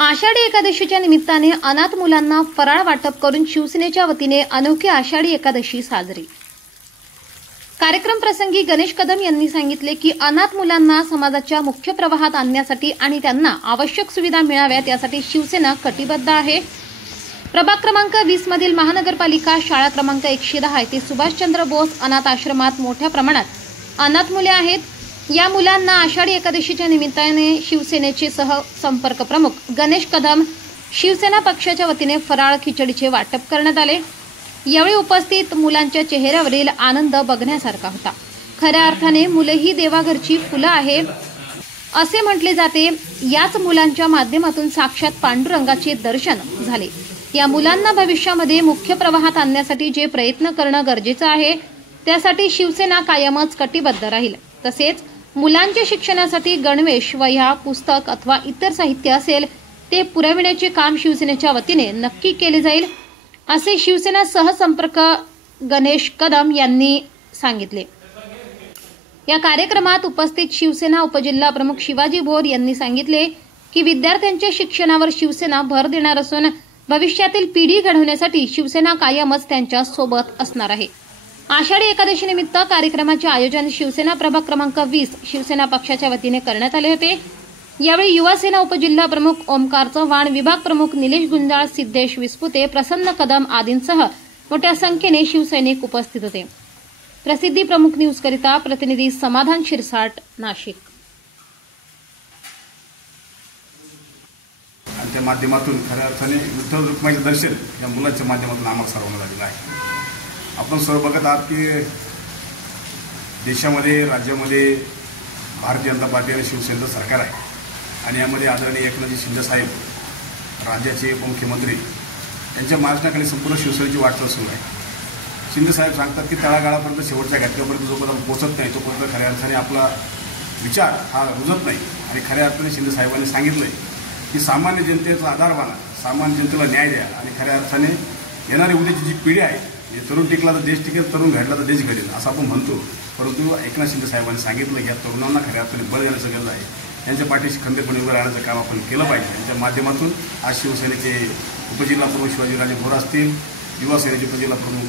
आषाढी एकादशीच्या निमित्ताने अनाथ मुलांना फराळ वाटप करून शिवसेनेच्या वतीने अनोखी आषाढी एकादशी साजरी। कार्यक्रम प्रसंगी गणेश कदम यांनी सांगितले की अनाथ मुलांना समाजाच्या मुख्य प्रवाहात आणण्यासाठी आणि त्यांना आवश्यक सुविधा मिळाव्यात यासाठी शिवसेना कटिबद्ध आहे। प्रभाग क्रमांक 20 मधील महानगरपालिका शाळा क्रमांक 110 येथे सुभाषचंद्र बोस अनाथ आश्रमात मोठ्या प्रमाणात अनाथ मुले आहेत। या मुलांना आषाढी एकादशीच्या निमित्ताने शिवसेनेचे सहसंपर्क प्रमुख गणेश कदम शिवसेना पक्षाच्या वतीने फराळ खिचडीचे वाटप करण्यात आले। यावेळी उपस्थित मुलांच्या चेहऱ्यावरील आनंद बघण्यासारखा होता। खऱ्या अर्थाने मुले ही देवाघरची फुलं आहे असे म्हटले जाते। याच मुलांच्या माध्यमातून साक्षात पांडुरंगाचे दर्शन झाले। या मुलांना भविष्यामध्ये मुख्य प्रवाहात आणण्यासाठी जे प्रयत्न करणं गरजेचं आहे त्यासाठी शिवसेना कायमच कटिबद्ध राहील। तसेच मुलांच्या शिक्षणासाठी गणवेश, वह्या, पुस्तक अथवा इतर साहित्य असेल ते पुरविण्याचे काम शिवसेनेच्या वतीने नक्की केले जाईल असे शिवसेना सहसंपर्क गणेश कदम यांनी सांगितले। या कार्यक्रमात उपस्थित शिवसेना उपजिल्हा प्रमुख शिवाजी भोर यांनी सांगितले की विद्यार्थ्यांच्या शिक्षणावर शिवसेना भर देणार असून भविष्यातील पिढी घडवण्यासाठी शिवसेना कायमच त्यांच्या सोबत असणार आहे। आषाढी एकादशी निमित्त कार्यक्रमाचे आयोजन शिवसेना प्रभाग क्रमांक 20 शिवसेना पक्षाच्या वतीने करण्यात आले होते। यावेळी युवा सेना उपजिल्हा प्रमुख ओमकार चव्हाण, विभाग प्रमुख निलेश गुंजाळ, सिद्धेश विस्पुते, प्रसन्न कदम आदींसह मोठ्या संख्येने शिवसैनिक उपस्थित होते। प्रसिद्धी प्रमुख न्यूज करिता प्रतिनिधी समाधान शिरसाट, नाशिक। त्या माध्यमातून खऱ्या अर्थाने विठ्ठल रुक्माईचं दर्शन या मुलांच्या माध्यमातून आम्हाला सर्वांना झालेलं आहे। आपण सर्व बघत आहात की देशामध्ये, राज्यामध्ये भारतीय जनता पार्टी आणि शिवसेनेचं सरकार आहे आणि यामध्ये आदरणीय एकनाथजी शिंदे साहेब राज्याचे उपमुख्यमंत्री यांच्या मार्गदर्शनाखाली संपूर्ण शिवसेनेची वाटचाल सुरू आहे। शिंदे साहेब सांगतात की तळागाळापर्यंत शेवटच्या घटकापर्यंत जोपर्यंत पोहोचत नाही तोपर्यंत खऱ्या अर्थाने आपला विचार हा रुजत नाही आणि खऱ्या अर्थाने शिंदे साहेबांनी सांगितलंय की सामान्य जनतेचा आधार बांधा, सामान्य जनतेला न्याय द्या आणि खऱ्या अर्थाने येणारी उद्याची जी पिढी आहे, तरुण टिकला तर देश टिकेल, तरुण घडला तर देश घडेल असं आपण म्हणतो। परंतु एकनाथ शिंदे साहेबांनी सांगितलं की या तरुणांना खऱ्या अर्थाने बळ देण्याचं गरज आहे। यांच्या पाठीशी खंबीरपणे उभं राहण्याचं काम आपण केलं पाहिजे। यांच्या माध्यमातून आज शिवसेनेचे उपजिल्हा प्रमुख शिवाजीराजे भोर असतील, युवा सेनेचे उपजिल्हा प्रमुख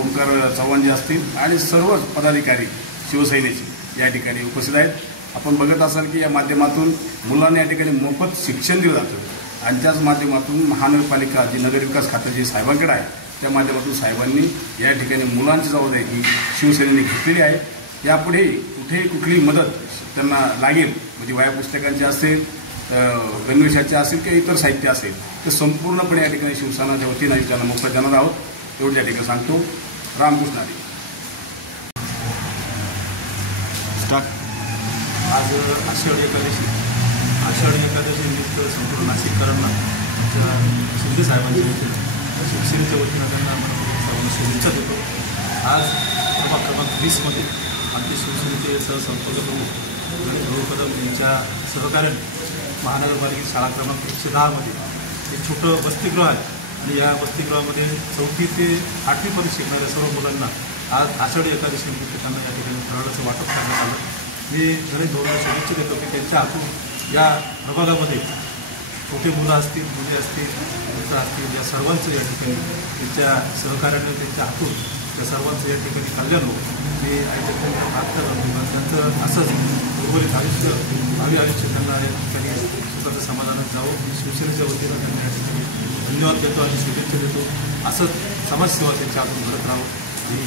ओमकार चव्हाण जी असतील आणि सर्व पदाधिकारी शिवसेनेचे या ठिकाणी उपस्थित आहेत। आपण बघत असाल की या माध्यमातून मुलांना या ठिकाणी मोफत शिक्षण दिलं जातं आणि त्याच माध्यमातून महानगरपालिका जी नगरविकास खात्याची साहेबांकडे आहे त्या माध्यमातून साहेबांनी या ठिकाणी मुलांची जबाबदारी ही शिवसेनेने घेतलेली आहे। यापुढे कुठेही कुठली मदत त्यांना लागेल, म्हणजे वह्या पुस्तकांची असेल, गणवेशाचे असेल किंवा इतर साहित्य असेल तर संपूर्णपणे या ठिकाणी शिवसेनेच्या वतीने त्यांना मोफत देणार आहोत एवढं या ठिकाणी सांगतो। रामकृष्ण हरी। आज आषाढी एकादशी निमित्त संपूर्ण नाशिककरांना शिंदे साहेबांच्या शिवसेनेच्या वतीनं त्यांना सर्वांना शुभेच्छा देतो। आज प्रभाग क्रमांक 20 मध्ये आमचे शिवसेनेचे सहसंपर्क प्रमुख गणेश भाऊ कदम यांच्या सहकार्याने महानगरपालिकेत शाळा क्रमांक 110 मध्ये एक छोटं वसतिगृह आहे आणि या वसतिगृहामध्ये 4वी ते 8वी पर्यंत शिकणाऱ्या सर्व मुलांना आज आषाढी एकादशी निमित्त त्यांना या ठिकाणी फराळाचं वाटप करण्यात आलं। मी गणेश भाऊंना शुभेच्छा देतो की त्यांच्या हातून या प्रभागामध्ये छोटे मुलं असतील, मुले असतील, मित्र असतील, या सर्वांचं या ठिकाणी त्यांच्या सहकार्याने त्यांच्या हातून त्या सर्वांचं या ठिकाणी कल्याण हो। मी त्यांना प्रार्थना करतो त्यांचं असंच उर्वरित आयुष्य, भावी आयुष्य त्यांना या ठिकाणी स्वतःचं समाधानात जावं। मी शिवसेनेच्या वतीनं त्यांना या ठिकाणी धन्यवाद देतो आणि शुभेच्छा देतो। असंच समाजसेवा त्यांच्या हातून घडत राहावं ही